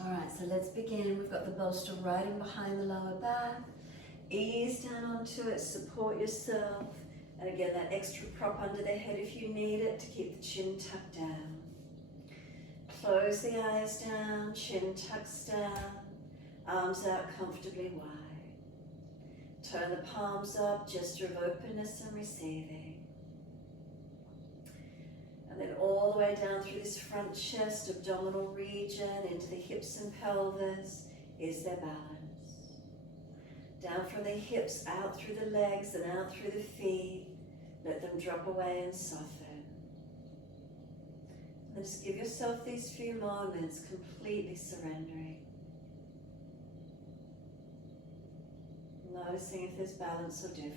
All right, so let's begin. We've got the bolster right in behind the lower back. Ease down onto it, support yourself. And again, that extra prop under the head if you need it to keep the chin tucked down. Close the eyes down, chin tucks down, arms out comfortably wide. Turn the palms up, gesture of openness and receiving. And then all the way down through this front chest, abdominal region, into the hips and pelvis, is their balance. Down from the hips, out through the legs and out through the feet. Let them drop away and soften. And just give yourself these few moments completely surrendering. Noticing if there's balance or difference.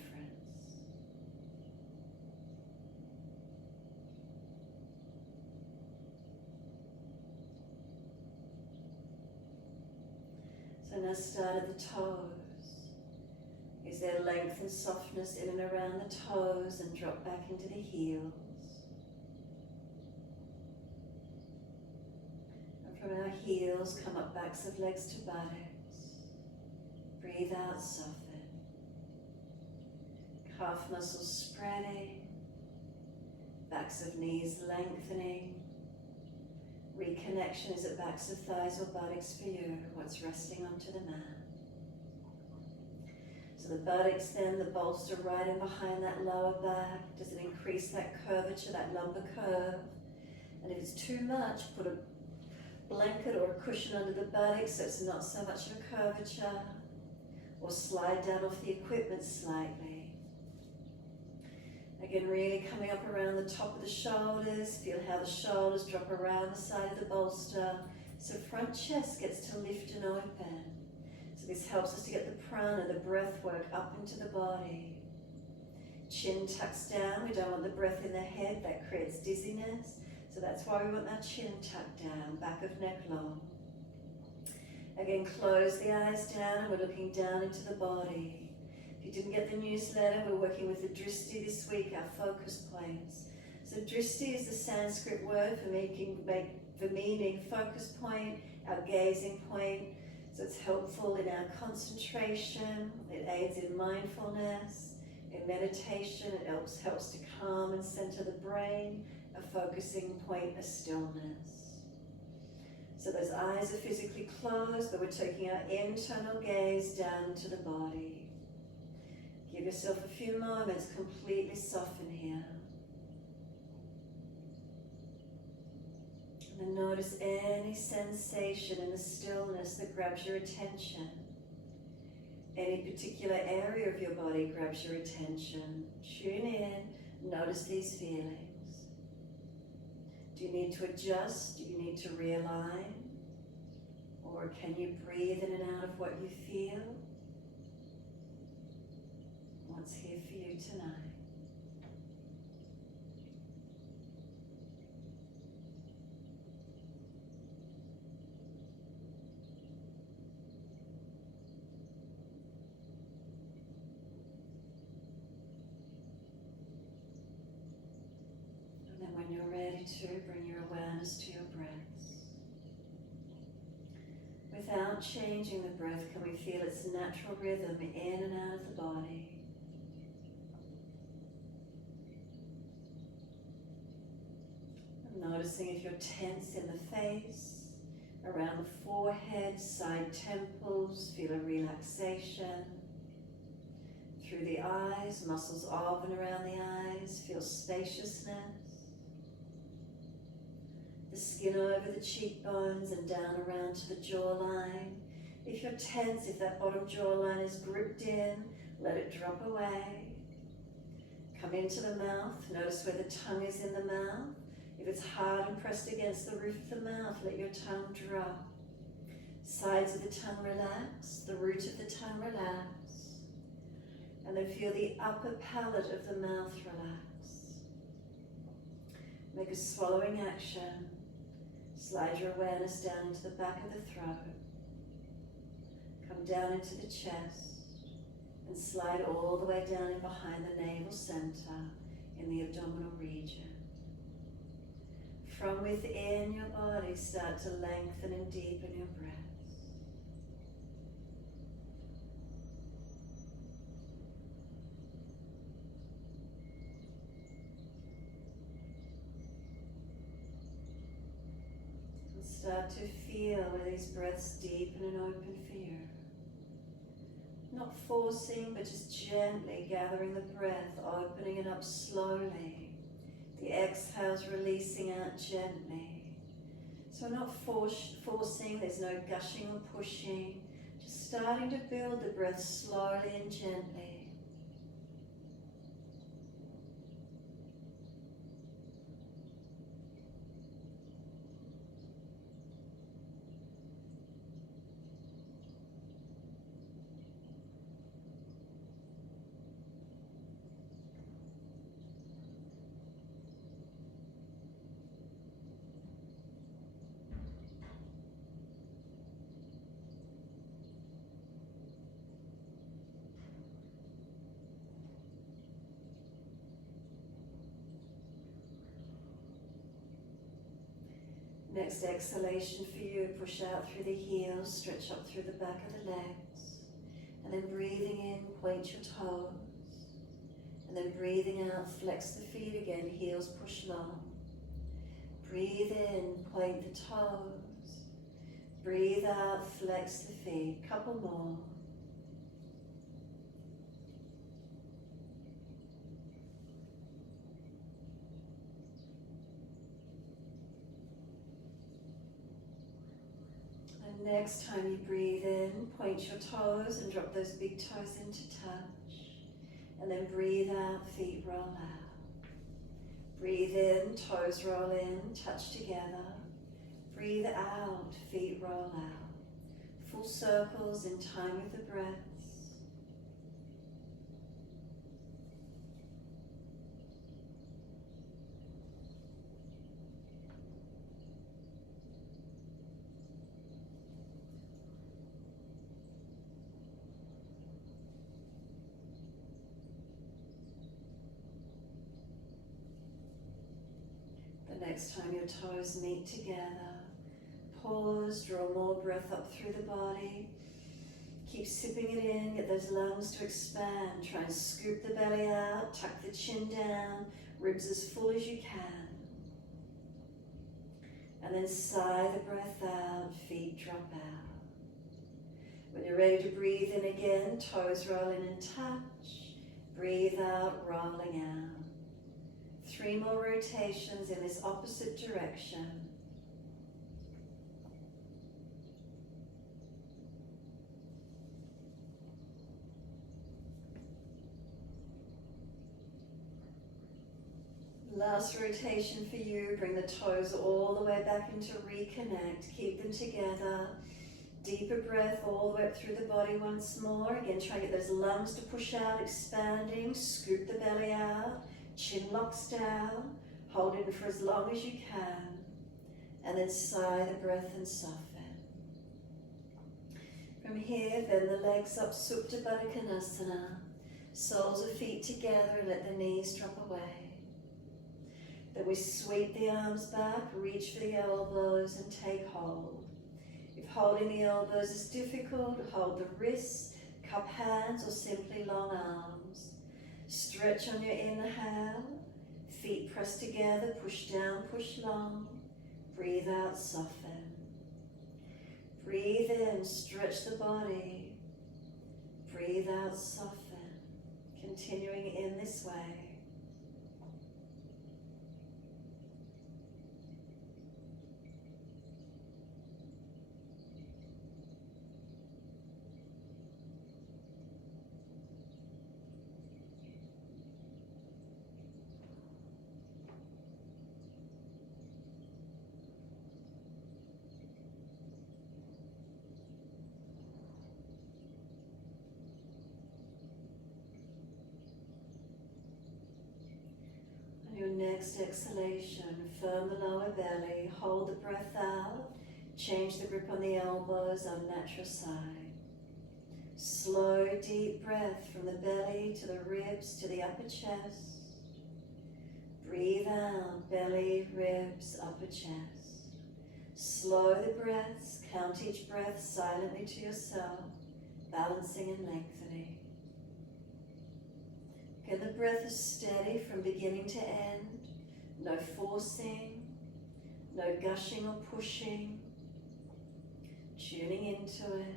So now start at the toes. Is there length and softness in and around the toes, and drop back into the heels. And from our heels, come up backs of legs to buttocks. Breathe out, soften. Calf muscles spreading. Backs of knees lengthening. Reconnection is at backs of thighs or buttocks for you, what's resting onto the mat. So the buttocks then, the bolster right in behind that lower back. Does it increase that curvature, that lumbar curve? And if it's too much, put a blanket or a cushion under the buttocks so it's not so much of a curvature. Or slide down off the equipment slightly. Again, really coming up around the top of the shoulders. Feel how the shoulders drop around the side of the bolster. So front chest gets to lift and open. So this helps us to get the prana, the breath work up into the body. Chin tucks down. We don't want the breath in the head. That creates dizziness. So that's why we want that chin tucked down, back of neck long. Again, close the eyes down. We're looking down into the body. If you didn't get the newsletter, we're working with the Drishti this week, our focus points. So Drishti is the Sanskrit word for meaning focus point, our gazing point. So it's helpful in our concentration, it aids in mindfulness, in meditation, it helps to calm and center the brain, a focusing point, a stillness. So those eyes are physically closed, but we're taking our internal gaze down into the body. Give yourself a few moments, completely soften here. And then notice any sensation in the stillness that grabs your attention. Any particular area of your body grabs your attention. Tune in, notice these feelings. Do you need to adjust? Do you need to realign? Or can you breathe in and out of what you feel? What's here for you tonight? And then when you're ready to, bring your awareness to your breaths. Without changing the breath, can we feel its natural rhythm in and out of the body? Noticing if you're tense in the face, around the forehead, side temples, feel a relaxation. Through the eyes, muscles of and around the eyes, feel spaciousness. The skin over the cheekbones and down around to the jawline. If you're tense, if that bottom jawline is gripped in, let it drop away. Come into the mouth, notice where the tongue is in the mouth. If it's hard and pressed against the roof of the mouth, let your tongue drop. Sides of the tongue relax, the root of the tongue relax. And then feel the upper palate of the mouth relax. Make a swallowing action. Slide your awareness down into the back of the throat. Come down into the chest and slide all the way down in behind the navel center in the abdominal region. From within your body, start to lengthen and deepen your breath. And start to feel where these breaths deepen and open for you. Not forcing, but just gently gathering the breath, opening it up slowly. The exhales releasing out gently. So we're not forcing, there's no gushing or pushing. Just starting to build the breath slowly and gently. Next exhalation for you, push out through the heels, stretch up through the back of the legs. And then breathing in, point your toes. And then breathing out, flex the feet again, heels push long. Breathe in, point the toes. Breathe out, flex the feet, couple more. Next time you breathe in, point your toes and drop those big toes into touch. And then breathe out, feet roll out. Breathe in, toes roll in, touch together. Breathe out, feet roll out. Full circles in time with the breaths. Next time your toes meet together, pause, draw more breath up through the body. Keep sipping it in, get those lungs to expand. Try and scoop the belly out, tuck the chin down, ribs as full as you can. And then sigh the breath out, feet drop out. When you're ready to breathe in again, toes roll in and touch. Breathe out, rolling out. 3 more rotations in this opposite direction. Last rotation for you, bring the toes all the way back into reconnect, keep them together. Deeper breath all the way up through the body once more. Again, try and get those lungs to push out, expanding, scoop the belly out. Chin locks down, hold it for as long as you can, and then sigh the breath and soften. From here, bend the legs up, Supta Baddha Konasana, soles of feet together and let the knees drop away. Then we sweep the arms back, reach for the elbows and take hold. If holding the elbows is difficult, hold the wrists, cup hands or simply long arms. Stretch on your inhale, feet press together, push down, push long. Breathe out, soften. Breathe in, stretch the body. Breathe out, soften. Continuing in this way. Your next exhalation, firm the lower belly, hold the breath out, change the grip on the elbows, unnatural side. Slow, deep breath from the belly to the ribs to the upper chest. Breathe out, belly, ribs, upper chest. Slow the breaths, count each breath silently to yourself, balancing and lengthening. Again, the breath is steady from beginning to end. No forcing, no gushing or pushing. Tuning into it.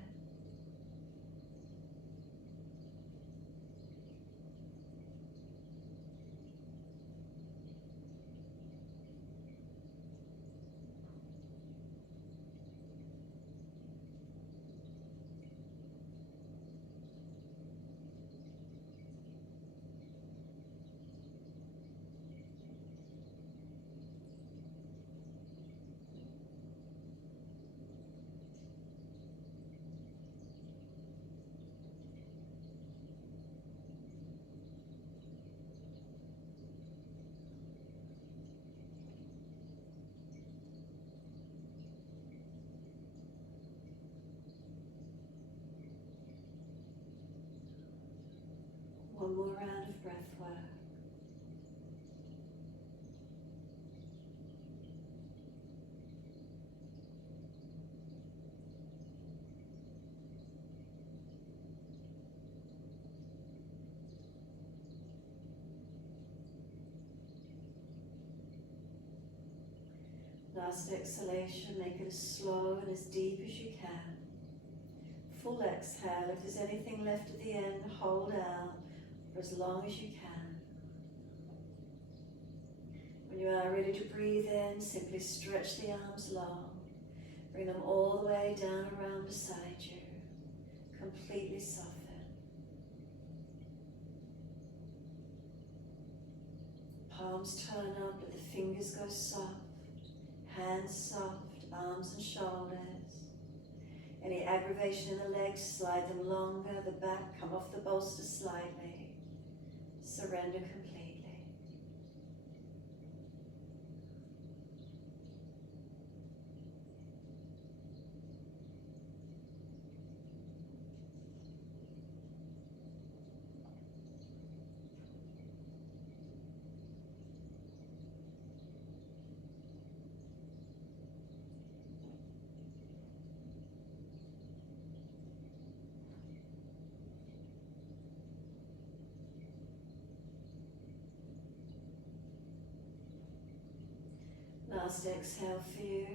One more round of breath work. Last exhalation, make it as slow and as deep as you can. Full exhale, if there's anything left at the end, hold out for as long as you can. When you are ready to breathe in, simply stretch the arms long. Bring them all the way down around beside you. Completely soften. Palms turn up, let the fingers go soft. Hands soft, arms and shoulders. Any aggravation in the legs, slide them longer. The back, come off the bolster slightly. Surrender completely. Last exhale for you.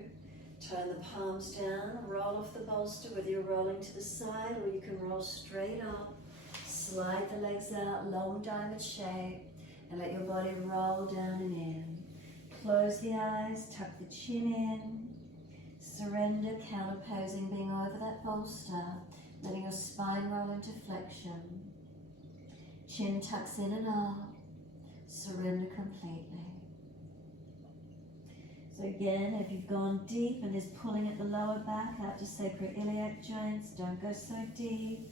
Turn the palms down, roll off the bolster, whether you're rolling to the side or you can roll straight up. Slide the legs out, long diamond shape, and let your body roll down and in. Close the eyes, tuck the chin in. Surrender, counterposing, being over that bolster, letting your spine roll into flexion. Chin tucks in and up. Surrender completely. So again, if you've gone deep and is pulling at the lower back out to sacroiliac joints, don't go so deep.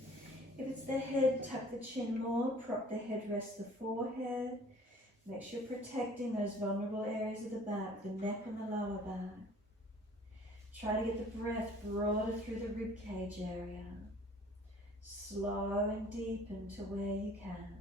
If it's the head, tuck the chin more, prop the head, rest the forehead. Make sure you're protecting those vulnerable areas of the back, the neck and the lower back. Try to get the breath broader through the rib cage area. Slow and deepen to where you can.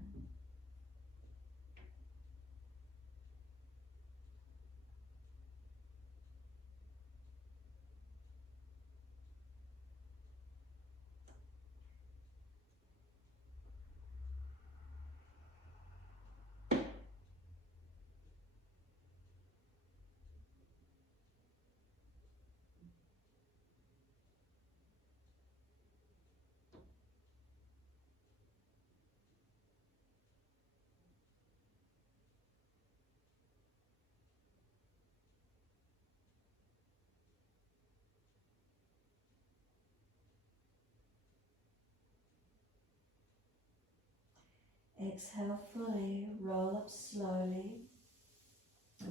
Exhale fully, roll up slowly,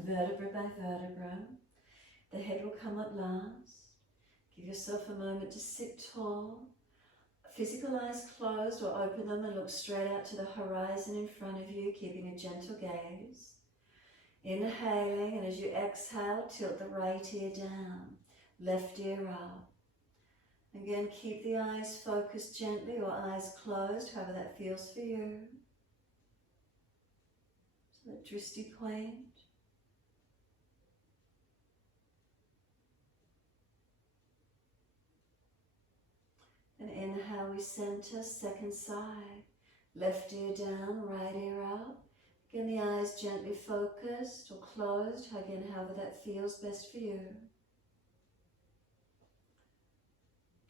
vertebra by vertebra. The head will come up last. Give yourself a moment to sit tall. Physical eyes closed or open them and look straight out to the horizon in front of you, keeping a gentle gaze. Inhaling, and as you exhale, tilt the right ear down, left ear up. Again, keep the eyes focused gently or eyes closed, however that feels for you. So the Drishti point, And inhale, we center, second side. Left ear down, right ear up. Again, the eyes gently focused or closed, again, however that feels best for you.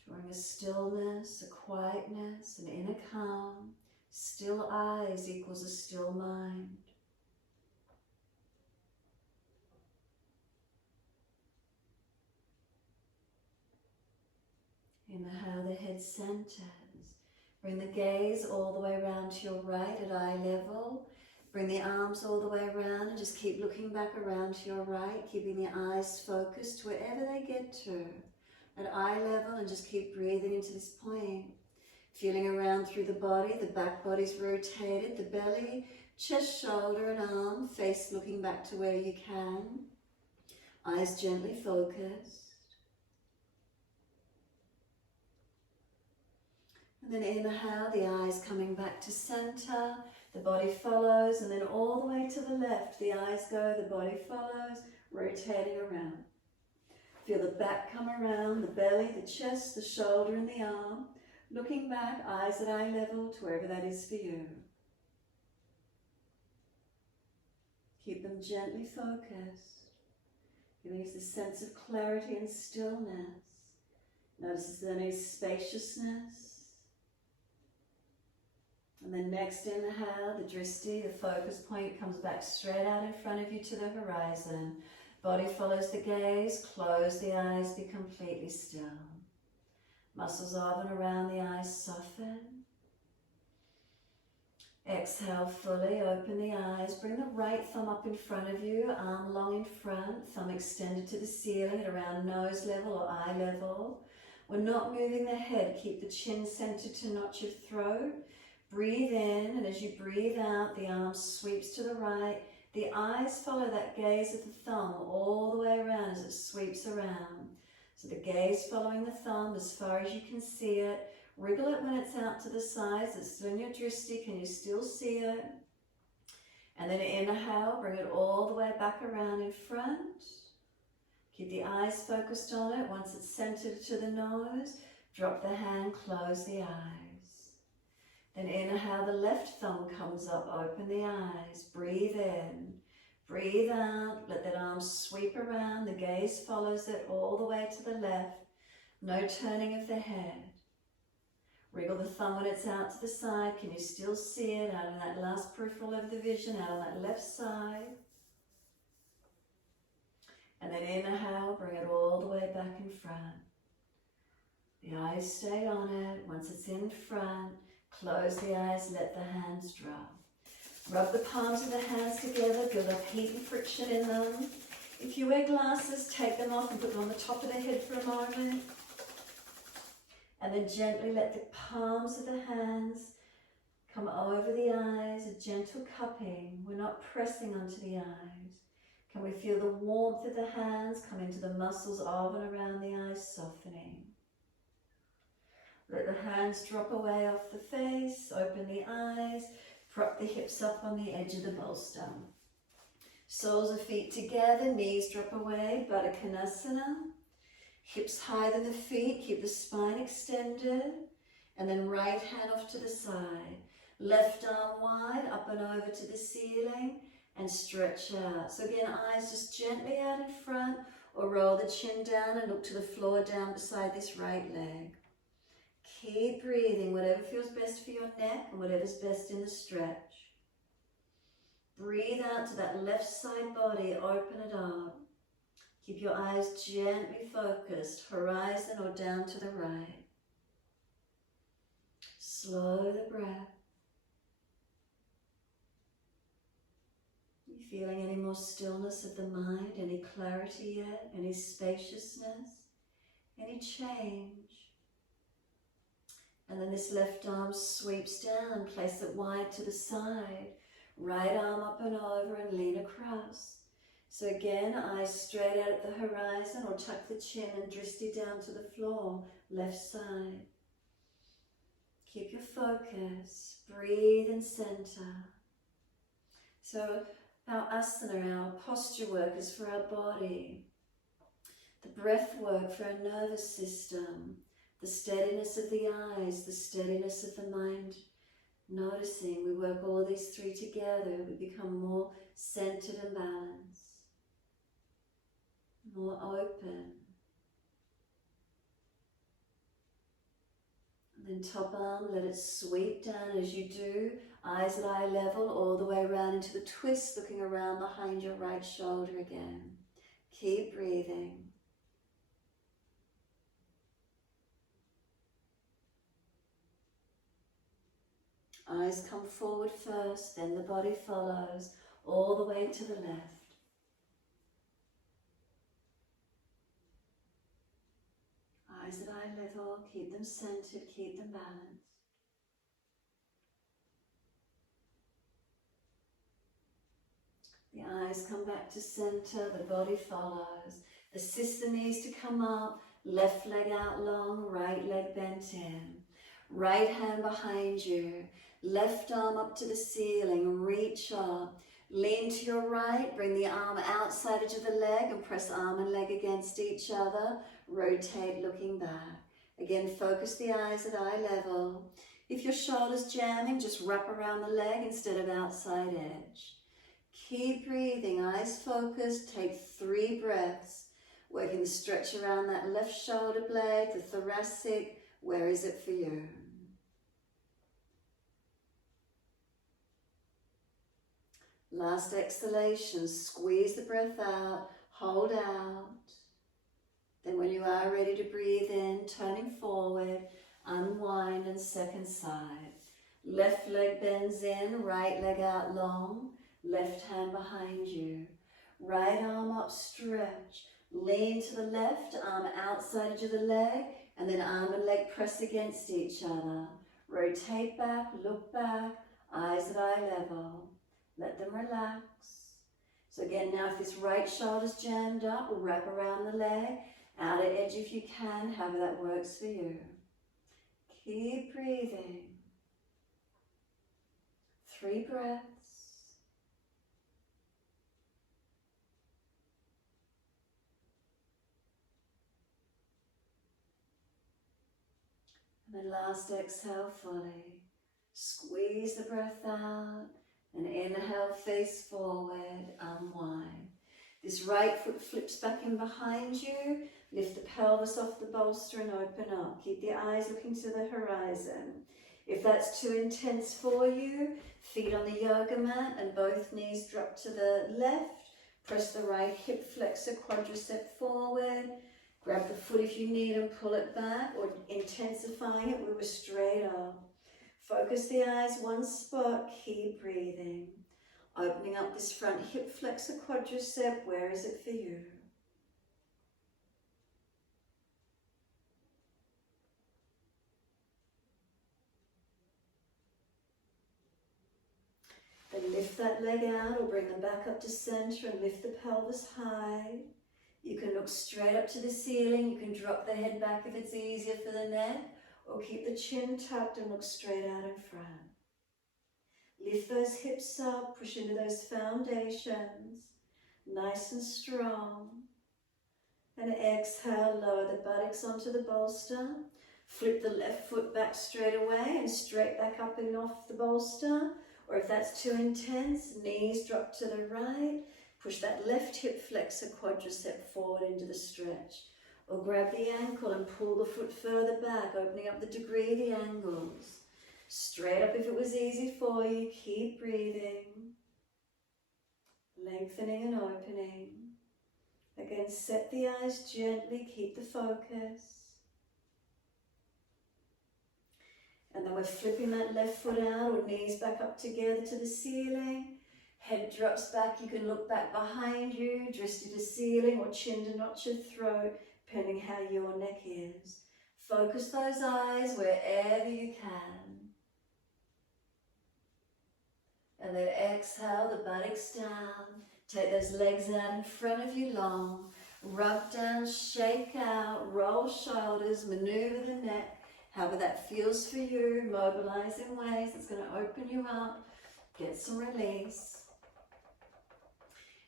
Drawing a stillness, a quietness, an inner calm. Still eyes equals a still mind. Inhale, the head centers. Bring the gaze all the way around to your right at eye level. Bring the arms all the way around and just keep looking back around to your right, keeping the eyes focused wherever they get to. At eye level, and just keep breathing into this point. Feeling around through the body, the back body's rotated, the belly, chest, shoulder and arm, face looking back to where you can. Eyes gently focused. And then inhale, the eyes coming back to center, the body follows, and then all the way to the left, the eyes go, the body follows, rotating around. Feel the back come around, the belly, the chest, the shoulder and the arm. Looking back, eyes at eye level to wherever that is for you. Keep them gently focused, giving us this sense of clarity and stillness. Notice there is spaciousness. And then next inhale, the Drishti, the focus point, comes back straight out in front of you to the horizon. Body follows the gaze, close the eyes, be completely still. Muscles of and around the eyes soften. Exhale fully, open the eyes. Bring the right thumb up in front of you, arm long in front, thumb extended to the ceiling at around nose level or eye level. We're not moving the head, keep the chin centered to notch your throat. Breathe in, and as you breathe out, the arm sweeps to the right. The eyes follow that gaze of the thumb all the way around as it sweeps around. So the gaze following the thumb as far as you can see it. Wriggle it when it's out to the sides. It's still in your Drishti. Can you still see it? And then inhale, bring it all the way back around in front. Keep the eyes focused on it. Once it's centered to the nose, drop the hand, close the eyes. Then inhale, the left thumb comes up, open the eyes, breathe in, breathe out, let that arm sweep around, the gaze follows it all the way to the left, no turning of the head. Wriggle the thumb when it's out to the side, can you still see it out of that last peripheral of the vision, out of that left side? And then inhale, bring it all the way back in front. The eyes stay on it, once it's in front, close the eyes, let the hands drop. Rub the palms of the hands together, build up heat and friction in them. If you wear glasses, take them off and put them on the top of the head for a moment. And then gently let the palms of the hands come over the eyes, a gentle cupping. We're not pressing onto the eyes. Can we feel the warmth of the hands come into the muscles of and around the eyes, softening? Let the hands drop away off the face, open the eyes, prop the hips up on the edge of the bolster. Soles of feet together, knees drop away, Baddha Konasana. Hips higher than the feet, keep the spine extended. And then right hand off to the side. Left arm wide, up and over to the ceiling, and stretch out. So again, eyes just gently out in front, or roll the chin down and look to the floor down beside this right leg. Keep breathing, whatever feels best for your neck and whatever's best in the stretch. Breathe out to that left side body, open it up. Keep your eyes gently focused, horizon or down to the right. Slow the breath. You feeling any more stillness of the mind, any clarity yet, any spaciousness, any change? And then this left arm sweeps down, place it wide to the side. Right arm up and over and lean across. So again, eyes straight out at the horizon, or tuck the chin and Drishti down to the floor, left side. Keep your focus, breathe and center. So our asana, our posture work is for our body. The breath work for our nervous system. the steadiness of the eyes, the steadiness of the mind. Noticing we work all these three together, we become more centered and balanced, more open. And then top arm, let it sweep down as you do. Eyes at eye level, all the way around into the twist, looking around behind your right shoulder again. Keep breathing. Eyes come forward first, then the body follows, all the way to the left. Eyes at eye level, keep them centered, keep them balanced. The eyes come back to center, the body follows. Assist the knees to come up, left leg out long, right leg bent in. Right hand behind you, left arm up to the ceiling, reach up. Lean to your right, bring the arm outside edge of the leg and press arm and leg against each other. Rotate looking back. Again, focus the eyes at eye level. If your shoulder's jamming, just wrap around the leg instead of outside edge. Keep breathing, eyes focused, take 3 breaths. Working the stretch around that left shoulder blade, the thoracic, where is it for you? Last exhalation, squeeze the breath out, hold out. Then when you are ready to breathe in, turning forward, unwind and second side. Left leg bends in, right leg out long. Left hand behind you. Right arm up, stretch. Lean to the left, arm outside edge of the leg, and then arm and leg press against each other. Rotate back, look back, eyes at eye level. Let them relax. So again, now if this right shoulder's jammed up, wrap around the leg, outer edge if you can, however that works for you. Keep breathing. 3 breaths. And then last exhale fully. Squeeze the breath out and inhale, face forward, unwind. This right foot flips back in behind you. Lift the pelvis off the bolster and open up. Keep the eyes looking to the horizon. If that's too intense for you, feet on the yoga mat and both knees drop to the left. Press the right hip flexor, quadricep forward. Grab the foot if you need and pull it back, or intensifying it, we were straight up. Focus the eyes one spot, keep breathing. Opening up this front hip flexor, quadricep, where is it for you? Then lift that leg out or bring them back up to center and lift the pelvis high. You can look straight up to the ceiling. You can drop the head back if it's easier for the neck, or keep the chin tucked and look straight out in front. Lift those hips up, push into those foundations, nice and strong. And exhale, lower the buttocks onto the bolster. Flip the left foot back straight away and straight back up and off the bolster. Or if that's too intense, knees drop to the right. Push that left hip flexor, quadricep forward into the stretch. Or grab the ankle and pull the foot further back, opening up the degree of the angles. Straight up if it was easy for you, keep breathing. Lengthening and opening. Again, set the eyes gently, keep the focus. And then we're flipping that left foot out or knees back up together to the ceiling. Head drops back, you can look back behind you, Drishti to ceiling or chin to notch your throat, depending how your neck is. Focus those eyes wherever you can. And then exhale, the buttocks down. Take those legs out in front of you long. Rub down, shake out, roll shoulders, maneuver the neck. However that feels for you, mobilize in ways that's going to open you up, get some release.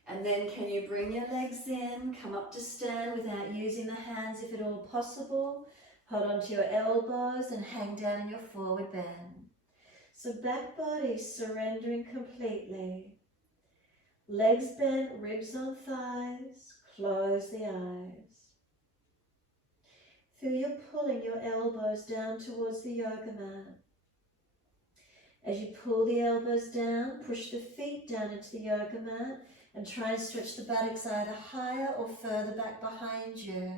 And then can you bring your legs in, come up to stand without using the hands if at all possible. Hold on to your elbows and hang down in your forward bend. So back body surrendering completely. Legs bent, ribs on thighs. Close the eyes. Feel you pulling your elbows down towards the yoga mat. As you pull the elbows down, push the feet down into the yoga mat and try and stretch the buttocks either higher or further back behind you.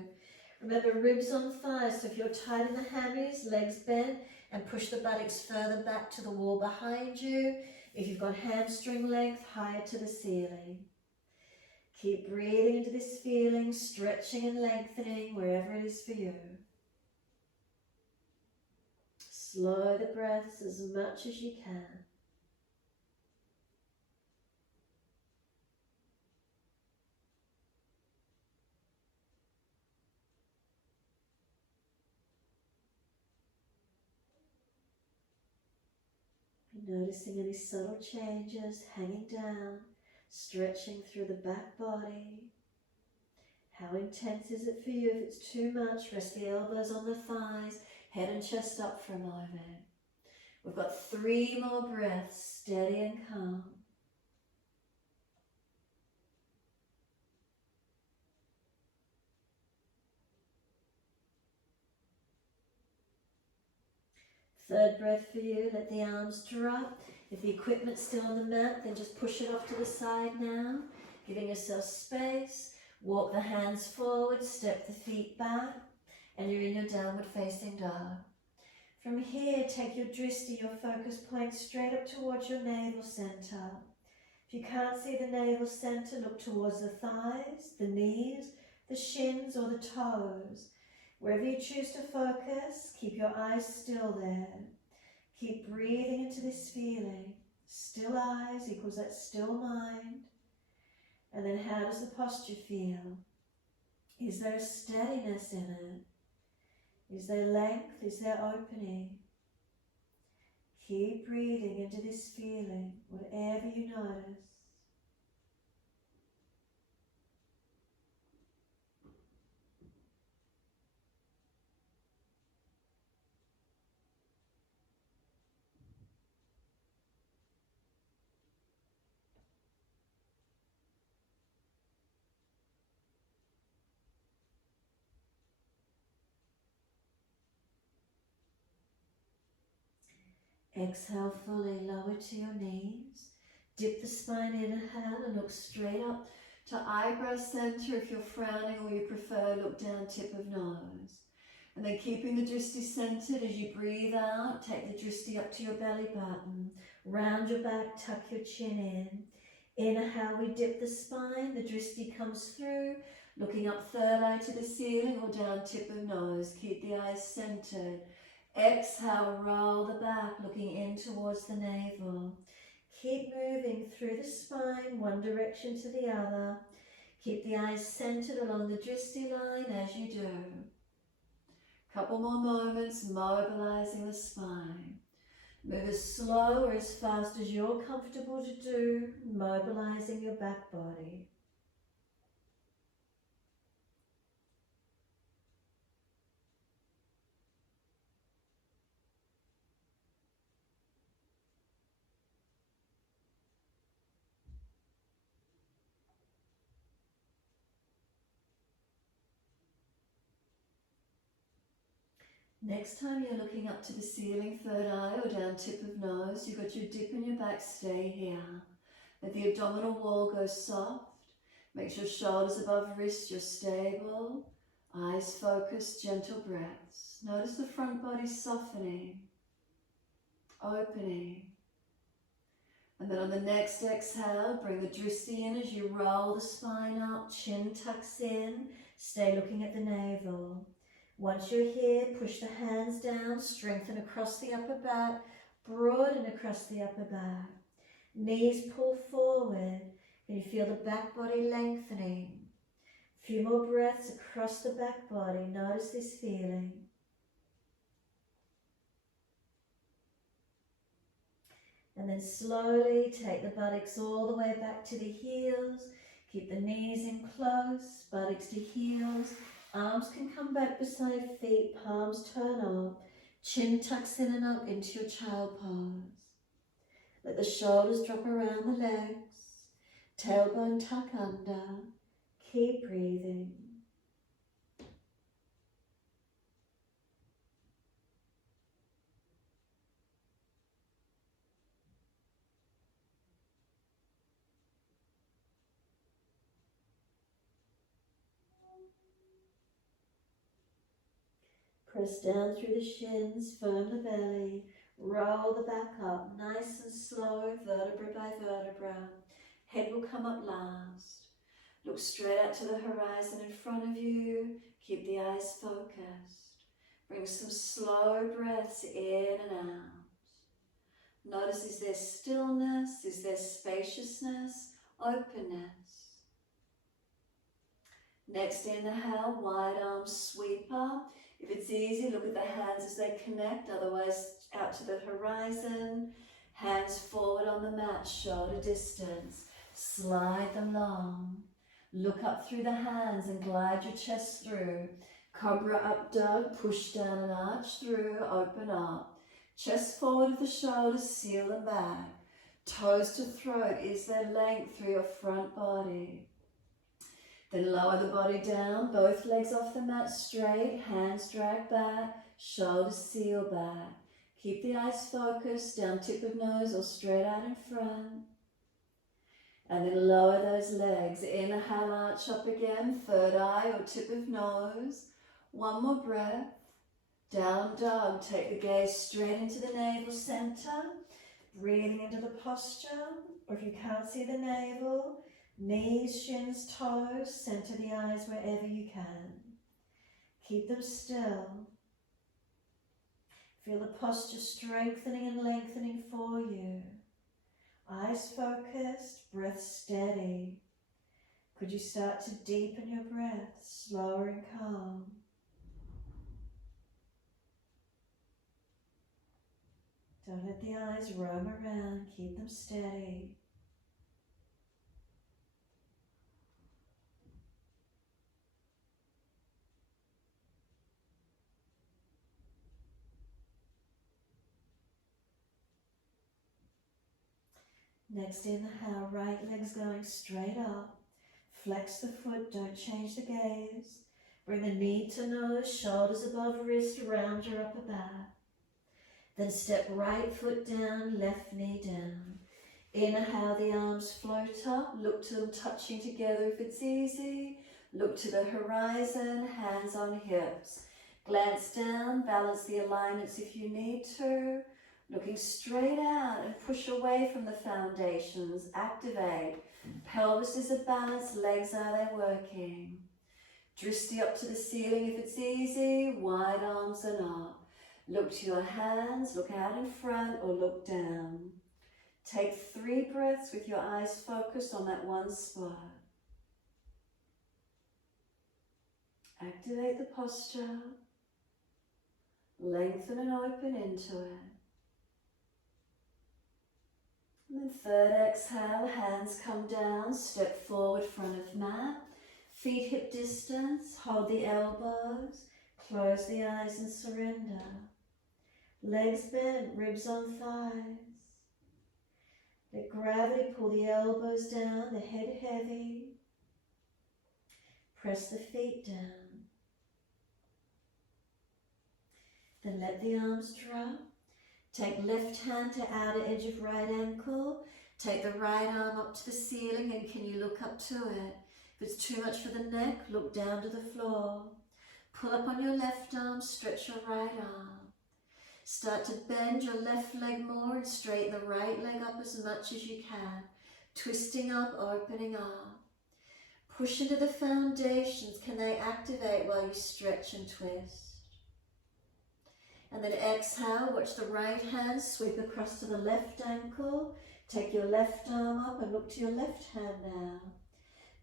Remember, ribs on thighs, so if you're tight in the hammies, legs bent, and push the buttocks further back to the wall behind you. If you've got hamstring length, higher to the ceiling. Keep breathing into this feeling, stretching and lengthening wherever it is for you. Slow the breaths as much as you can. Noticing any subtle changes, hanging down, stretching through the back body. How intense is it for you? If it's too much, rest the elbows on the thighs, head and chest up for a moment. We've got 3 more breaths, steady and calm. Third breath for you, let the arms drop. If the equipment's still on the mat, then just push it off to the side now, giving yourself space. Walk the hands forward, step the feet back, and you're in your downward facing dog. From here, take your Drishti, your focus point, straight up towards your navel center. If you can't see the navel center, look towards the thighs, the knees, the shins, or the toes. Wherever you choose to focus, keep your eyes still there. Keep breathing into this feeling. Still eyes equals that still mind. And then how does the posture feel? Is there a steadiness in it? Is there length? Is there opening? Keep breathing into this feeling, whatever you notice. Exhale fully, lower to your knees. Dip the spine, inhale and look straight up to eyebrow center. If you're frowning or you prefer, look down tip of nose. And then keeping the Drishti centered as you breathe out, take the Drishti up to your belly button. Round your back, tuck your chin in. Inhale, we dip the spine, the Drishti comes through, looking up third eye to the ceiling or down tip of nose. Keep the eyes centered. Exhale, roll the back, looking in towards the navel. Keep moving through the spine, one direction to the other. Keep the eyes centered along the Drishti line as you do. Couple more moments, mobilizing the spine. Move as slow or as fast as you're comfortable to do, mobilizing your back body. Next time you're looking up to the ceiling, third eye or down tip of nose, you've got your dip in your back, stay here. Let the abdominal wall go soft. Make sure shoulders above wrists, you're stable. Eyes focused, gentle breaths. Notice the front body softening, opening. And then on the next exhale, bring the Drishti in as you roll the spine up, chin tucks in, stay looking at the navel. Once you're here, push the hands down, strengthen across the upper back, broaden across the upper back. Knees pull forward. Can you feel the back body lengthening? A few more breaths across the back body. Notice this feeling. And then slowly take the buttocks all the way back to the heels. Keep the knees in close, buttocks to heels. Arms can come back beside feet, palms turn up, chin tucks in and up into your child pose. Let the shoulders drop around the legs, tailbone tuck under, keep breathing. Press down through the shins, firm the belly, roll the back up, nice and slow, vertebra by vertebra. Head will come up last. Look straight out to the horizon in front of you. Keep the eyes focused. Bring some slow breaths in and out. Notice, is there stillness? Is there spaciousness? Openness? Next inhale, wide arm sweeper. If it's easy, look at the hands as they connect, otherwise out to the horizon. Hands forward on the mat, shoulder distance. Slide them long. Look up through the hands and glide your chest through. Cobra Up Dog, push down and arch through, open up. Chest forward with the shoulders, seal them back. Toes to throat, is there length through your front body? Then lower the body down, both legs off the mat straight, hands drag back, shoulders seal back. Keep the eyes focused, down tip of nose or straight out in front. And then lower those legs. Inhale, arch up again, third eye or tip of nose. One more breath. Down dog, take the gaze straight into the navel center. Breathing into the posture, or if you can't see the navel, knees, shins, toes, center the eyes wherever you can. Keep them still. Feel the posture strengthening and lengthening for you. Eyes focused, breath steady. Could you start to deepen your breath, slower and calm? Don't let the eyes roam around, keep them steady. Next inhale, right leg's going straight up. Flex the foot, don't change the gaze. Bring the knee to nose, shoulders above wrist, round your upper back. Then step right foot down, left knee down. Inhale, the arms float up, look to them touching together if it's easy. Look to the horizon, hands on hips. Glance down, balance the alignments if you need to. Looking straight out and push away from the foundations, activate. Pelvis is a balance, legs are they working. Drishti up to the ceiling if it's easy, wide arms and up. Look to your hands, look out in front or look down. Take 3 breaths with your eyes focused on that one spot. Activate the posture. Lengthen and open into it. And then third exhale, hands come down, step forward front of mat. Feet hip distance, hold the elbows, close the eyes and surrender. Legs bent, ribs on thighs. Let gravity pull the elbows down, the head heavy. Press the feet down. Then let the arms drop. Take left hand to outer edge of right ankle. Take the right arm up to the ceiling and can you look up to it? If it's too much for the neck, look down to the floor. Pull up on your left arm, stretch your right arm. Start to bend your left leg more and straighten the right leg up as much as you can. Twisting up, opening up. Push into the foundations. Can they activate while you stretch and twist? And then exhale, watch the right hand sweep across to the left ankle. Take your left arm up and look to your left hand now.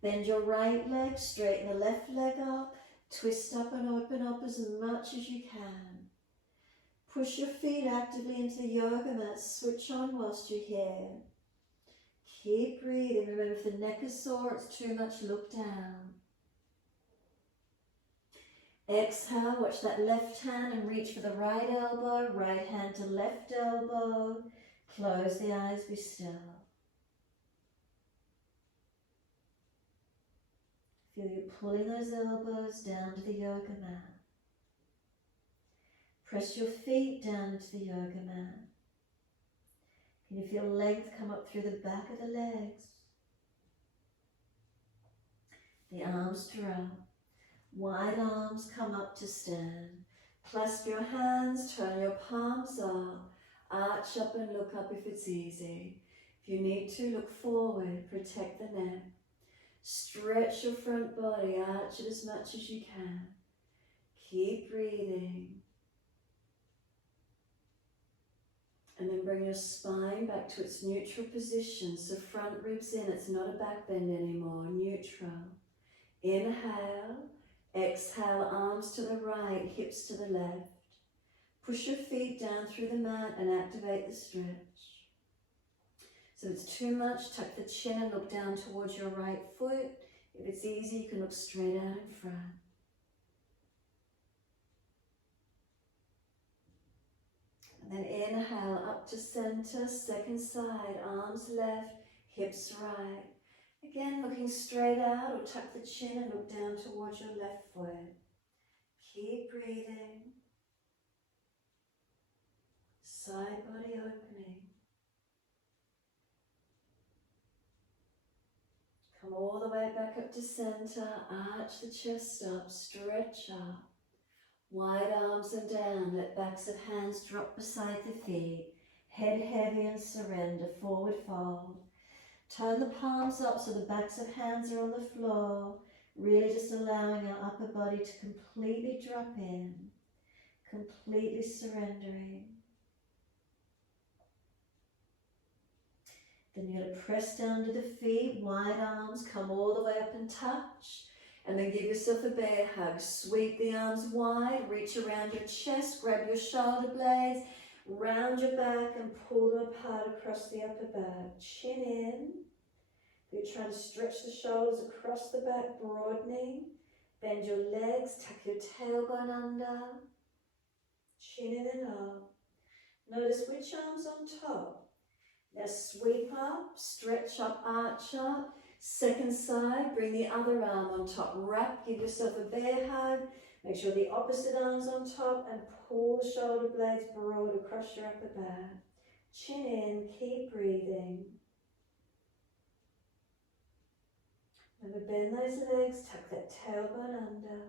Bend your right leg, straighten the left leg up. Twist up and open up as much as you can. Push your feet actively into the yoga mat. Switch on whilst you're here. Keep breathing. Remember, if the neck is sore, it's too much, look down. Exhale, watch that left hand and reach for the right elbow, right hand to left elbow. Close the eyes, be still. Feel you pulling those elbows down to the yoga mat. Press your feet down to the yoga mat. Can you feel length come up through the back of the legs? The arms drop. Wide arms come up to stand. Clasp your hands, turn your palms up. Arch up and look up if it's easy. If you need to, look forward, protect the neck. Stretch your front body, arch it as much as you can. Keep breathing. And then bring your spine back to its neutral position. So front ribs in, it's not a back bend anymore, neutral. Inhale, exhale, arms to the right, hips to the left. Push your feet down through the mat and activate the stretch. So if it's too much, tuck the chin and look down towards your right foot. If it's easy, you can look straight out in front. And then inhale up to center, second side, arms left, hips right. Again, looking straight out or tuck the chin and look down towards your left foot. Keep breathing. Side body opening. Come all the way back up to center, arch the chest up, stretch up. Wide arms and down, let backs of hands drop beside the feet. Head heavy and surrender, forward fold. Turn the palms up so the backs of hands are on the floor. Really just allowing our upper body to completely drop in. Completely surrendering. Then you're going to press down to the feet, wide arms, come all the way up and touch. And then give yourself a bear hug. Sweep the arms wide, reach around your chest, grab your shoulder blades, round your back and pull them apart across the upper back. Chin in. You're trying to stretch the shoulders across the back, broadening. Bend your legs, tuck your tailbone under. Chin in and up. Notice which arm's on top. Now sweep up, stretch up, arch up. Second side, bring the other arm on top. Wrap, give yourself a bear hug. Make sure the opposite arm's on top and pull the shoulder blades broad across your upper back. Chin in, keep breathing. Remember, bend those legs, tuck that tailbone under.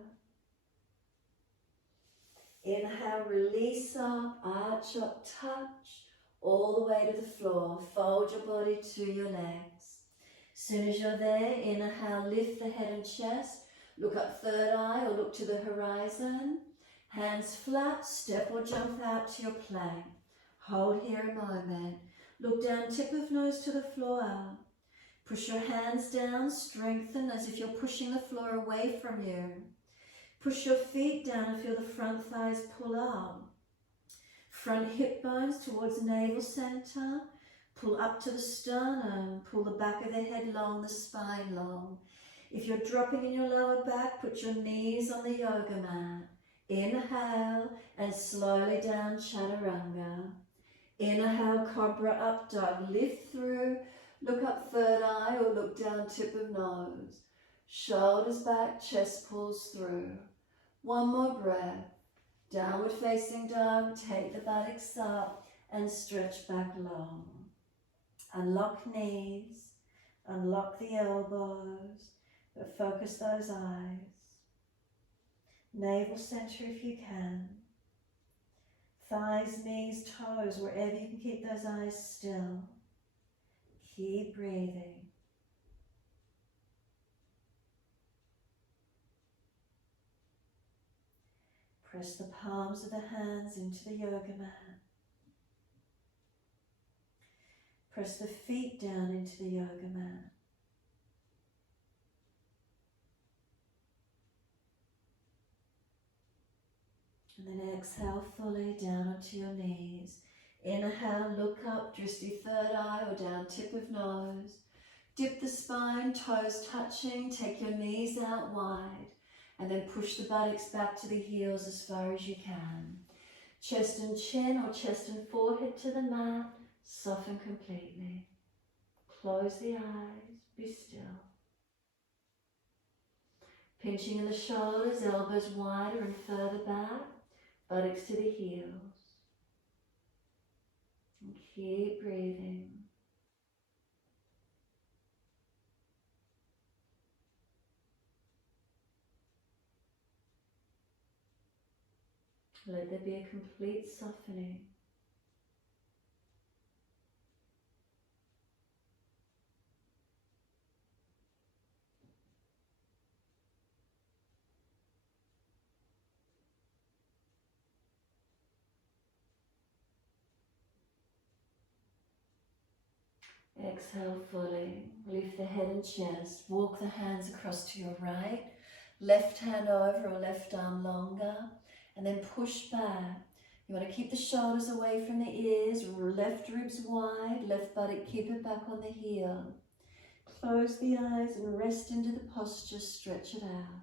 Inhale, release up, arch up, touch, all the way to the floor. Fold your body to your legs. Soon as you're there, inhale, lift the head and chest. Look up third eye or look to the horizon. Hands flat, step or jump out to your plank. Hold here a moment. Look down, tip of nose to the floor. Push your hands down, strengthen as if you're pushing the floor away from you. Push your feet down and feel the front thighs pull up. Front hip bones towards navel center. Pull up to the sternum. Pull the back of the head long, the spine long. If you're dropping in your lower back, put your knees on the yoga mat. Inhale and slowly down, chaturanga. Inhale, Cobra Up Dog. Lift through. Look up third eye or look down tip of nose. Shoulders back, chest pulls through. One more breath. Downward facing dog. Take the buttocks up and stretch back long. Unlock knees. Unlock the elbows. But focus those eyes. Navel center if you can. Thighs, knees, toes, wherever you can keep those eyes still. Keep breathing. Press the palms of the hands into the yoga mat. Press the feet down into the yoga mat. And then exhale fully down onto your knees. Inhale, look up, Drishti third eye or down tip of nose. Dip the spine, toes touching, take your knees out wide. And then push the buttocks back to the heels as far as you can. Chest and chin or chest and forehead to the mat. Soften completely. Close the eyes. Be still. Pinching in the shoulders, elbows wider and further back. Buttocks to the heels. And keep breathing. Let there be a complete softening. Exhale fully. Lift the head and chest. Walk the hands across to your right. Left hand over or left arm longer. And then push back. You want to keep the shoulders away from the ears. Left ribs wide. Left buttock, keep it back on the heel. Close the eyes and rest into the posture. Stretch it out.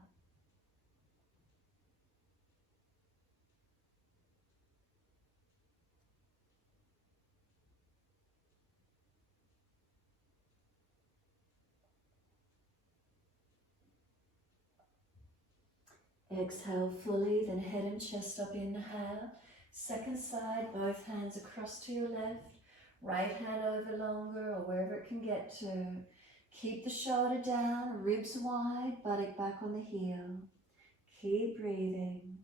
Exhale fully, then head and chest up, inhale. Second side, both hands across to your left. Right hand over longer or wherever it can get to. Keep the shoulder down, ribs wide, buttock back on the heel. Keep breathing.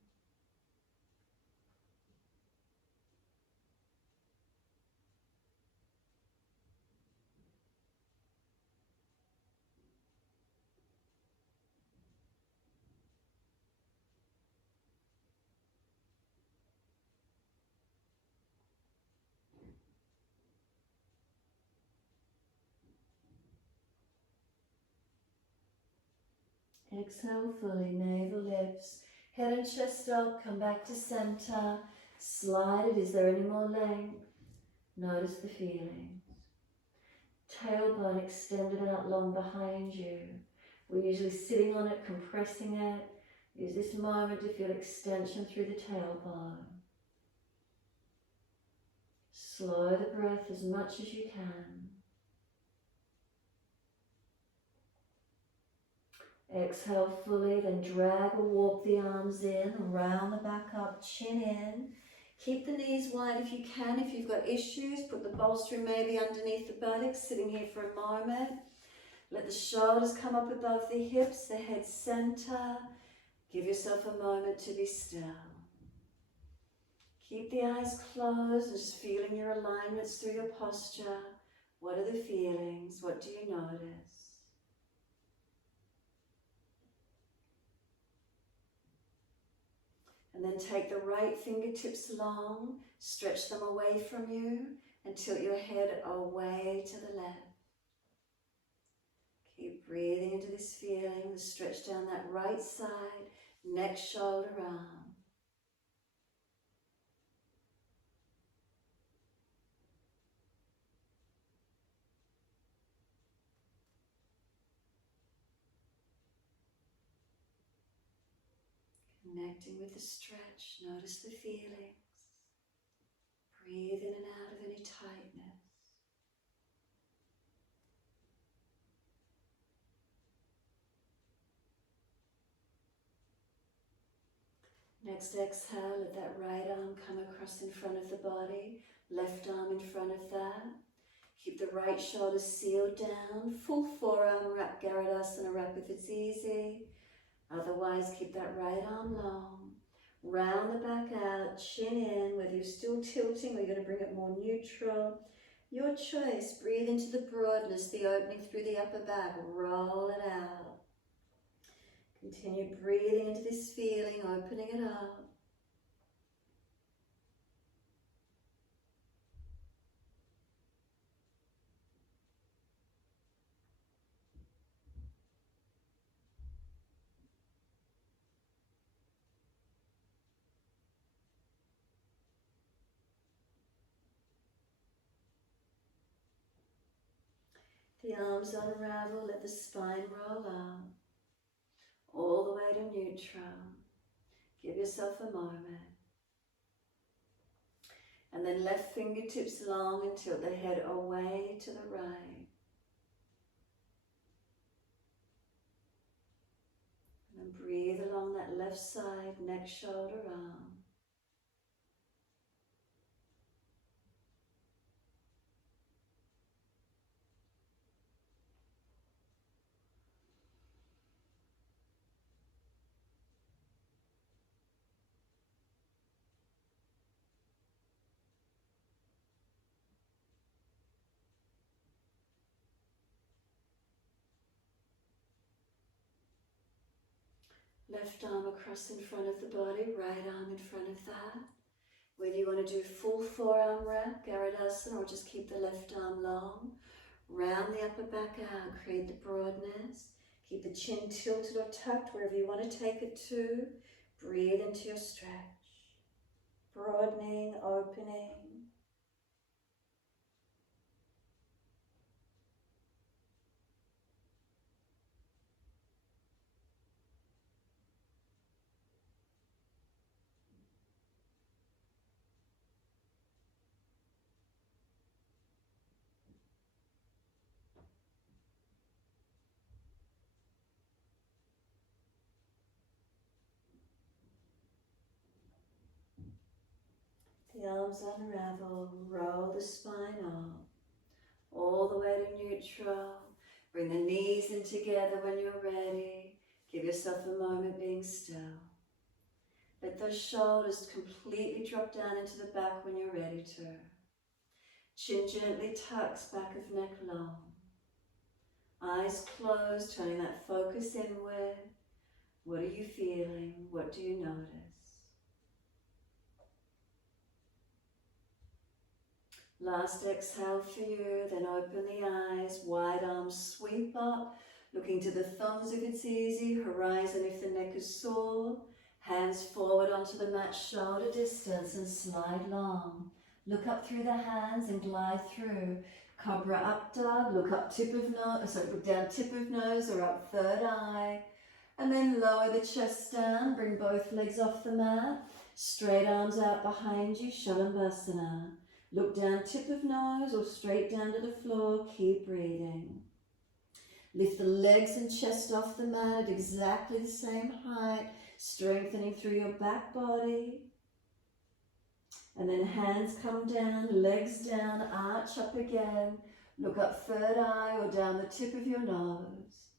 Exhale fully, navel lifts. Head and chest up, come back to center. Slide it. Is there any more length? Notice the feelings. Tailbone extended out long behind you. We're usually sitting on it, compressing it. Use this moment to feel extension through the tailbone. Slow the breath as much as you can. Exhale fully, then drag or walk the arms in, round the back up, chin in. Keep the knees wide if you can. If you've got issues, put the bolstering maybe underneath the buttocks, sitting here for a moment. Let the shoulders come up above the hips, the head center. Give yourself a moment to be still. Keep the eyes closed and just feeling your alignments through your posture. What are the feelings? What do you notice? And then take the right fingertips long, stretch them away from you, and tilt your head away to the left. Keep breathing into this feeling, stretch down that right side, neck, shoulder, arm. Connecting with the stretch, notice the feelings. Breathe in and out of any tightness. Next exhale, let that right arm come across in front of the body, left arm in front of that. Keep the right shoulder sealed down, full forearm wrap, Garudasana wrap if it's easy. Otherwise, keep that right arm long. Round the back out, chin in, whether you're still tilting or you're going to bring it more neutral. Your choice. Breathe into the broadness, the opening through the upper back. Roll it out. Continue breathing into this feeling, opening it up. The arms unravel, let the spine roll up. all the way to neutral. Give yourself a moment. And then left fingertips long and tilt the head away to the right. And breathe along that left side, neck, shoulder, arm. Left arm across in front of the body, right arm in front of that. Whether you want to do full forearm wrap, Garudasana, or just keep the left arm long. Round the upper back out, create the broadness. Keep the chin tilted or tucked wherever you want to take it to. Breathe into your stretch. Broadening, opening. The arms unravel, roll the spine up, all the way to neutral. Bring the knees in together when you're ready. Give yourself a moment being still. Let those shoulders completely drop down into the back when you're ready to. Chin gently tucks, back of neck long. Eyes closed, turning that focus inward. What are you feeling? What do you notice? Last exhale for you, then open the eyes, wide arms sweep up, looking to the thumbs if it's easy, horizon if the neck is sore, hands forward onto the mat, shoulder distance, and slide long. Look up through the hands and glide through. Cobra Up Dog, look up look down tip of nose or up third eye, and then lower the chest down, bring both legs off the mat, straight arms out behind you, Shalabhasana. Look down tip of nose or straight down to the floor, keep breathing. Lift the legs and chest off the mat at exactly the same height, strengthening through your back body. And then hands come down, legs down, arch up again. Look up third eye or down the tip of your nose.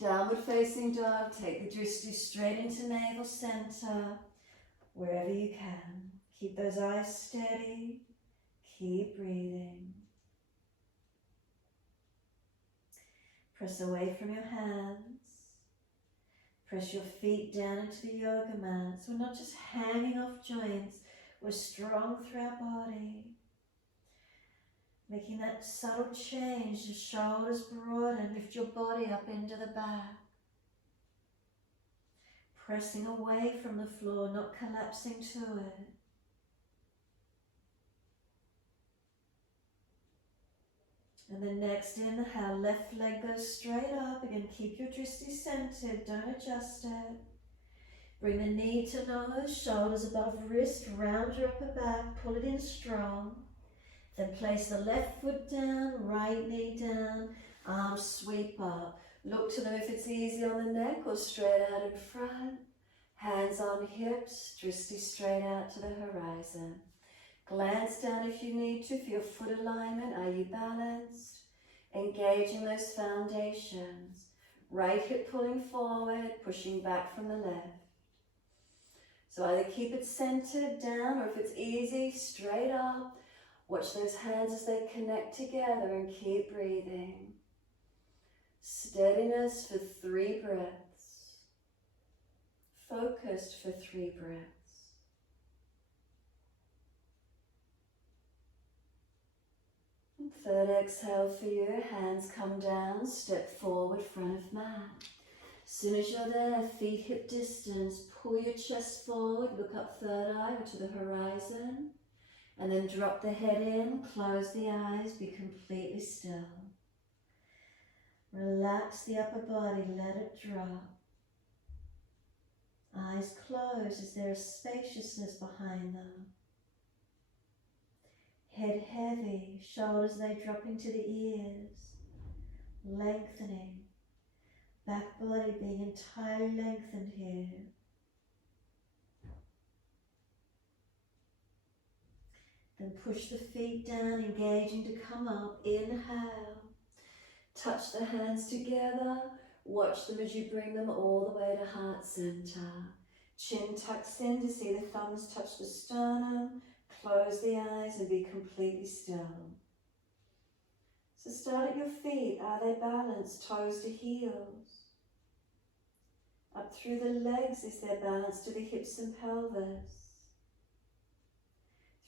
Downward facing dog, take the Drishti straight into navel center, wherever you can. Keep those eyes steady. Keep breathing. Press away from your hands. Press your feet down into the yoga mat. So we're not just hanging off joints, we're strong through our body. Making that subtle change, the shoulders broaden, lift your body up into the back. Pressing away from the floor, not collapsing to it. And then next inhale, left leg goes straight up. Again, keep your Drishti centered, don't adjust it. Bring the knee to nose, shoulders above wrist, round your upper back, pull it in strong. Then place the left foot down, right knee down, arms sweep up. Look to them if it's easy on the neck or straight out in front. Hands on hips, Drishti straight out to the horizon. Glance down if you need to for your foot alignment. Are you balanced? Engaging those foundations. Right hip pulling forward, pushing back from the left. So either keep it centered down, or if it's easy, straight up. Watch those hands as they connect together and keep breathing. Steadiness for 3 breaths. Focused for 3 breaths. Third exhale for you, hands come down, step forward, front of mat. As soon as you're there, feet hip distance, pull your chest forward, look up third eye or to the horizon, and then drop the head in, close the eyes, be completely still. Relax the upper body, let it drop. Eyes closed as there is spaciousness behind them. Head heavy, shoulders they drop into the ears, lengthening. Back body being entirely lengthened here. Then push the feet down, engaging to come up. Inhale. Touch the hands together. Watch them as you bring them all the way to heart center. Chin tucks in to see the thumbs touch the sternum. Close the eyes and be completely still. So start at your feet. Are they balanced? Toes to heels. Up through the legs, is there balance to the hips and pelvis?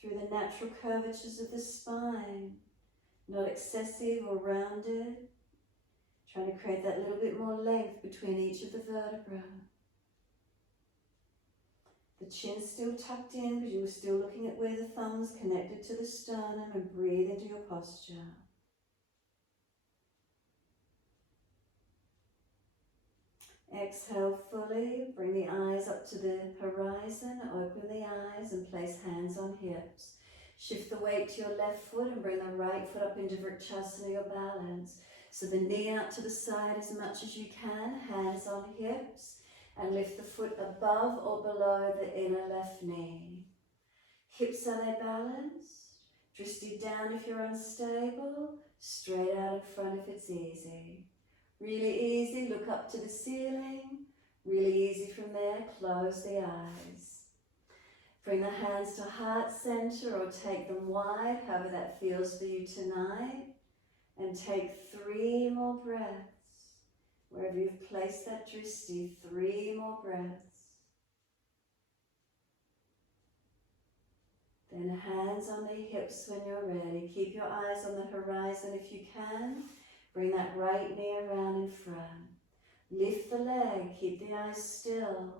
Through the natural curvatures of the spine, not excessive or rounded. Trying to create that little bit more length between each of the vertebrae. The chin still tucked in because you were still looking at where the thumbs connected to the sternum, and breathe into your posture. Exhale fully, bring the eyes up to the horizon, open the eyes and place hands on hips. Shift the weight to your left foot and bring the right foot up into Vrikshasana, your balance. So the knee out to the side as much as you can, hands on hips, and lift the foot above or below the inner left knee. Hips, are they balanced? Drishti down if you're unstable, straight out in front if it's easy. Really easy, look up to the ceiling. Really easy from there, close the eyes. Bring the hands to heart center or take them wide, however that feels for you tonight. And take 3 more breaths. Wherever you've placed that drishti, 3 more breaths. Then hands on the hips when you're ready. Keep your eyes on the horizon if you can. Bring that right knee around in front. Lift the leg, keep the eyes still.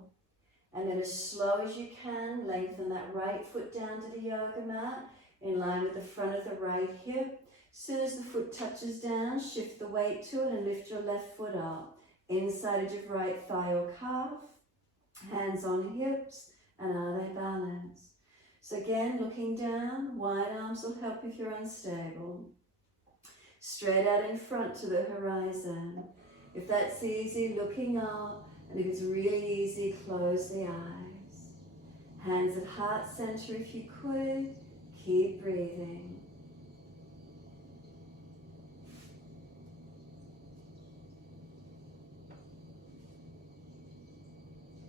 And then as slow as you can, lengthen that right foot down to the yoga mat in line with the front of the right hip. As soon as the foot touches down, shift the weight to it and lift your left foot up. Inside edge of right thigh or calf. Hands on hips, and are they balanced? So again, looking down, wide arms will help if you're unstable. Straight out in front to the horizon. If that's easy, looking up, and if it's really easy, close the eyes. Hands at heart center if you could. Keep breathing.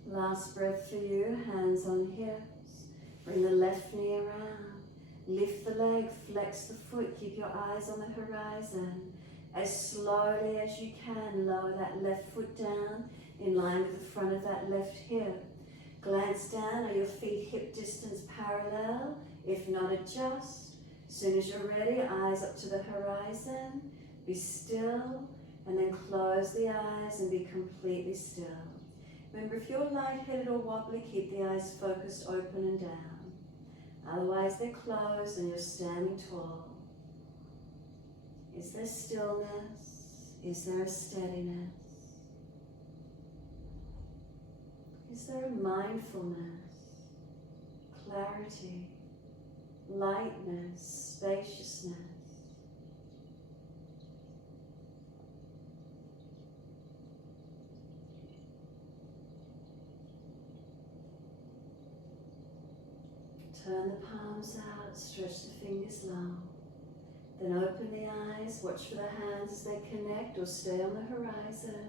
Last breath for you, hands on hips. Bring the left knee around. Lift the leg, flex the foot, keep your eyes on the horizon. As slowly as you can, lower that left foot down in line with the front of that left hip. Glance down, are your feet hip distance parallel? If not, adjust. As soon as you're ready, eyes up to the horizon. Be still, and then close the eyes and be completely still. Remember, if you're lightheaded or wobbly, keep the eyes focused, open and down. Otherwise, they're closed and you're standing tall. Is there stillness? Is there a steadiness? Is there a mindfulness, clarity, lightness, spaciousness? Turn the palms out, stretch the fingers long. Then open the eyes, watch for the hands as they connect or stay on the horizon.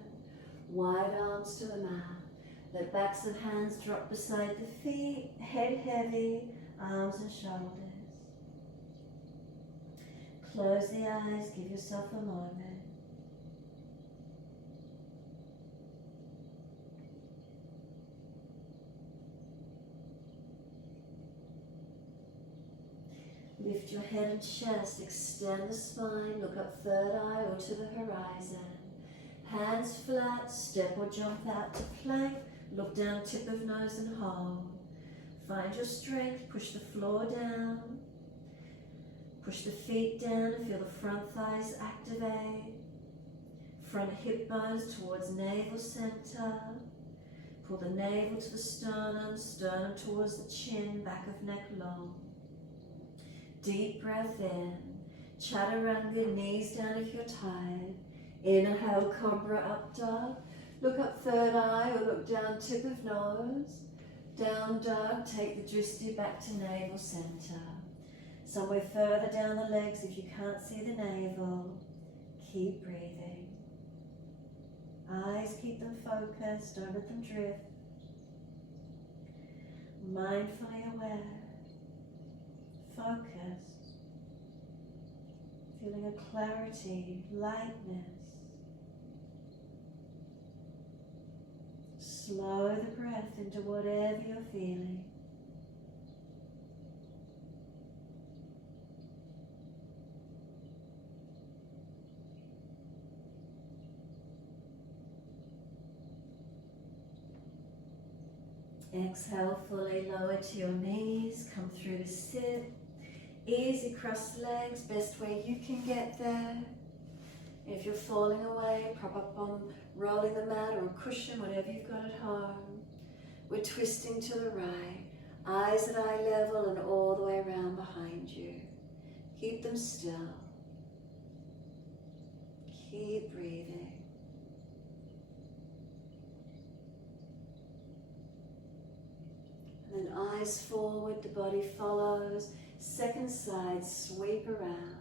Wide arms to the mat. Let backs of hands drop beside the feet, head heavy, arms and shoulders. Close the eyes, give yourself a moment. Lift your head and chest, extend the spine, look up third eye or to the horizon. Hands flat, step or jump out to plank, look down tip of nose and hold. Find your strength, push the floor down. Push the feet down, feel the front thighs activate. Front hip bones towards navel center. Pull the navel to the sternum, sternum towards the chin, back of neck long. Deep breath in. Chaturanga, knees down if you're tired. Inhale, Cobra Up Dog. Look up third eye or look down tip of nose. Down dog, take the Drishti back to navel center. Somewhere further down the legs if you can't see the navel. Keep breathing. Eyes, keep them focused, don't let them drift. Mindfully aware. Focused. Feeling a clarity, lightness. Slow the breath into whatever you're feeling. Exhale fully, lower to your knees, come through to sit. Easy cross legs, best way you can get there. If you're falling away, prop up on rolling the mat or a cushion, whatever you've got at home. We're twisting to the right, eyes at eye level and all the way around behind you. Keep them still. Keep breathing. And then eyes forward, the body follows. Second side, sweep around.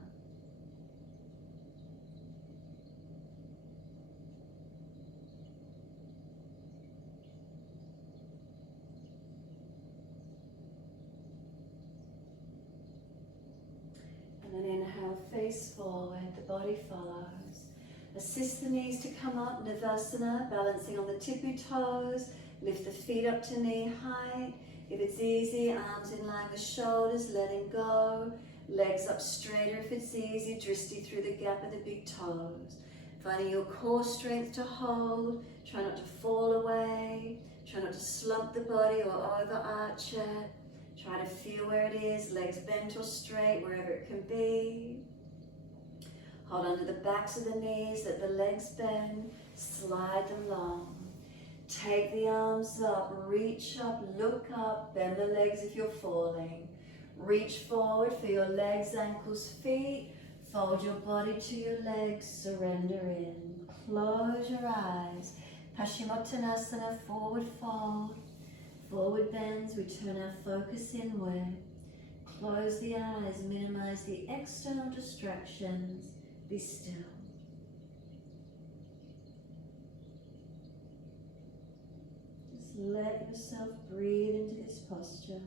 And then inhale, face forward, the body follows. Assist the knees to come up, Navasana, balancing on the tippy toes. Lift the feet up to knee height. If it's easy, arms in line with shoulders, letting go. Legs up straighter if it's easy, Drishti through the gap of the big toes. Finding your core strength to hold. Try not to fall away. Try not to slump the body or overarch it. Try to feel where it is, legs bent or straight, wherever it can be. Hold onto the backs of the knees, let the legs bend, slide them long. Take the arms up, reach up, look up, bend the legs if you're falling. Reach forward for your legs, ankles, feet. Fold your body to your legs, surrender in. Close your eyes. Paschimottanasana, forward fold. Forward bends, we turn our focus inward. Close the eyes, minimize the external distractions. Be still. Just let yourself breathe into this posture.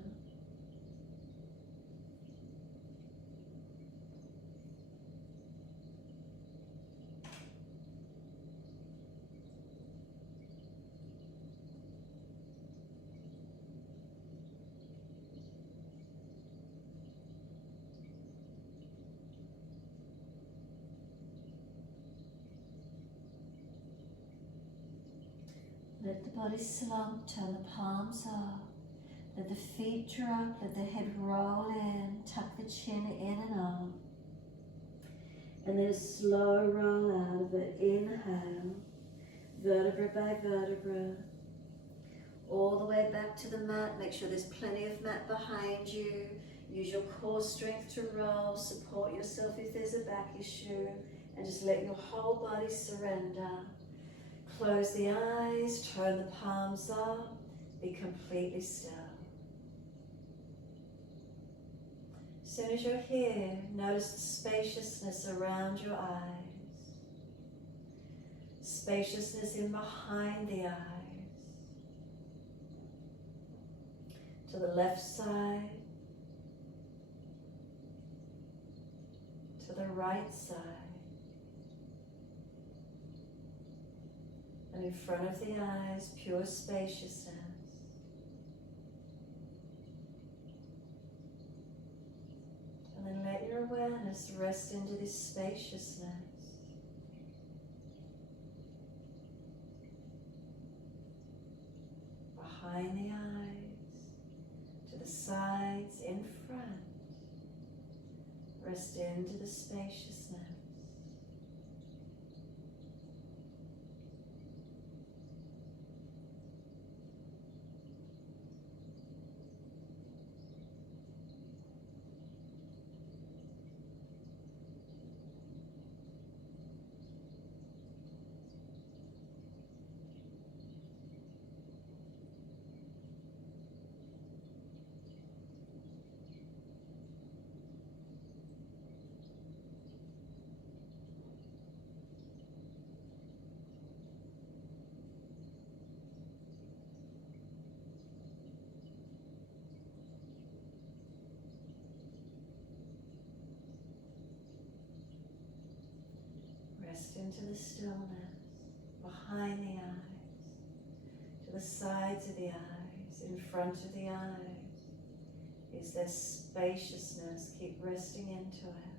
Let the body slump, turn the palms up. Let the feet drop, let the head roll in, tuck the chin in and up. And then a slow roll out of it. Inhale, vertebra by vertebra. All the way back to the mat. Make sure there's plenty of mat behind you. Use your core strength to roll. Support yourself if there's a back issue. And just let your whole body surrender. Close the eyes, turn the palms up, be completely still. As soon as you're here, notice the spaciousness around your eyes. Spaciousness in behind the eyes. To the left side. To the right side. And in front of the eyes, pure spaciousness. And then let your awareness rest into this spaciousness. Behind the eyes, to the sides, in front. Rest into the spaciousness. Rest into the stillness behind the eyes, to the sides of the eyes, in front of the eyes. Is there spaciousness? Keep resting into it.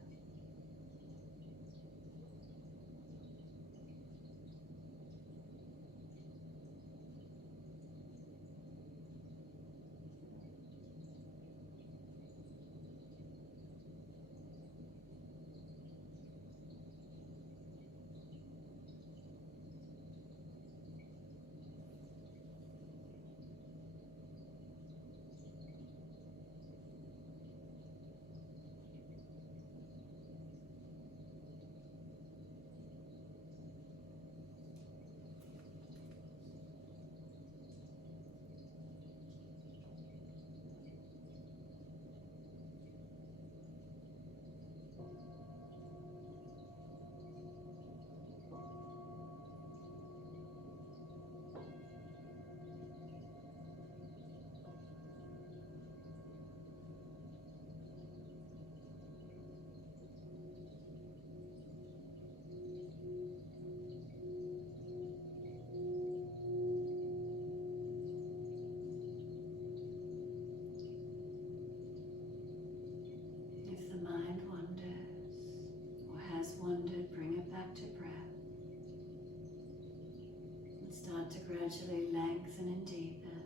To gradually lengthen and deepen.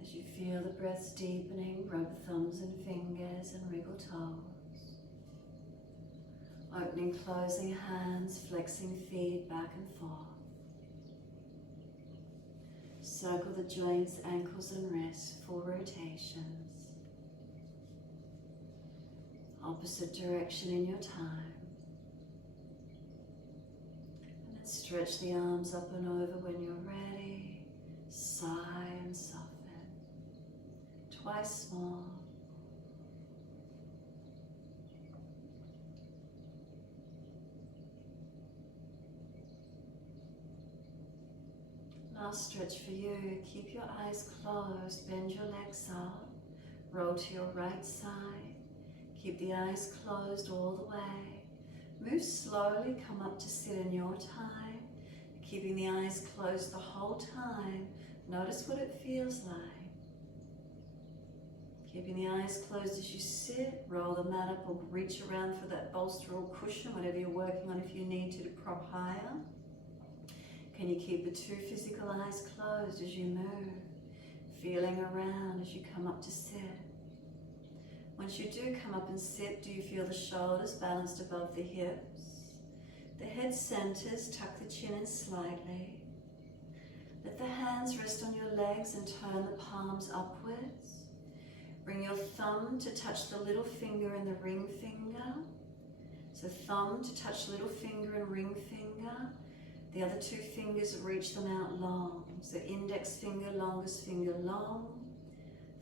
As you feel the breath deepening, rub thumbs and fingers and wriggle toes. Opening, closing hands, flexing feet back and forth. Circle the joints, ankles and wrists, full rotations. Opposite direction in your time. Stretch the arms up and over when you're ready. Sigh and soften. Twice more. Last stretch for you. Keep your eyes closed. Bend your legs up. Roll to your right side. Keep the eyes closed all the way. Move slowly. Come up to sit in your time. Keeping the eyes closed the whole time. Notice what it feels like. Keeping the eyes closed as you sit. Roll the mat up or reach around for that bolster or cushion, whatever you're working on if you need to prop higher. Can you keep the two physical eyes closed as you move? Feeling around as you come up to sit. Once you do come up and sit, do you feel the shoulders balanced above the hips? The head centers, tuck the chin in slightly. Let the hands rest on your legs and turn the palms upwards. Bring your thumb to touch the little finger and the ring finger. So thumb to touch little finger and ring finger. The other two fingers reach them out long. So index finger, longest finger long.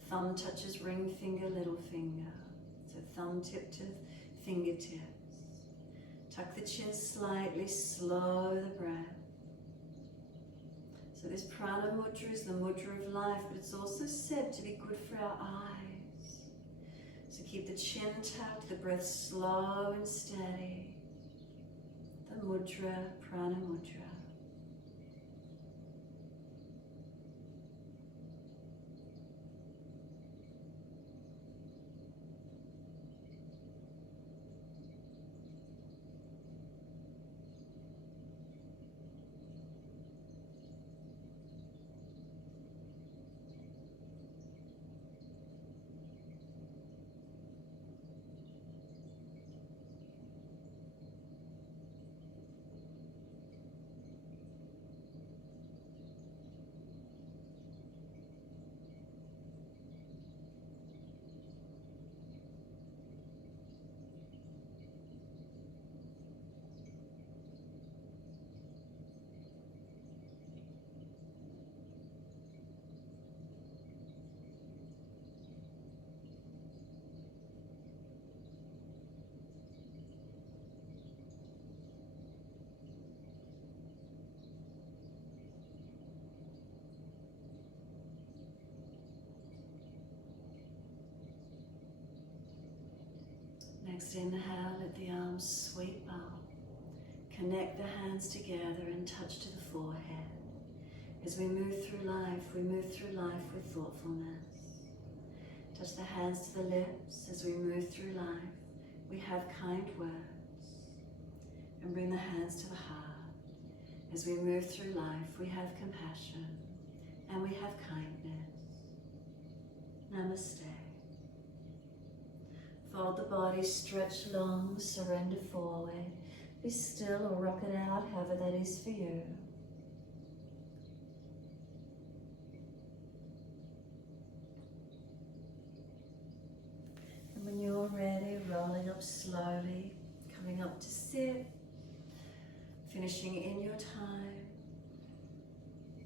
Thumb touches ring finger, little finger. So thumb tip to fingertip. Tuck the chin slightly, slow the breath. So this prana mudra is the mudra of life, but it's also said to be good for our eyes. So keep the chin tucked, the breath slow and steady. The mudra, prana mudra. Next inhale, let the arms sweep up. Connect the hands together and touch to the forehead. As we move through life with thoughtfulness. Touch the hands to the lips as we move through life. We have kind words. And bring the hands to the heart. As we move through life, we have compassion and we have kindness. Namaste. Fold the body, stretch long, surrender forward. Be still or rock it out, however that is for you. And when you're ready, rolling up slowly, coming up to sit, finishing in your time.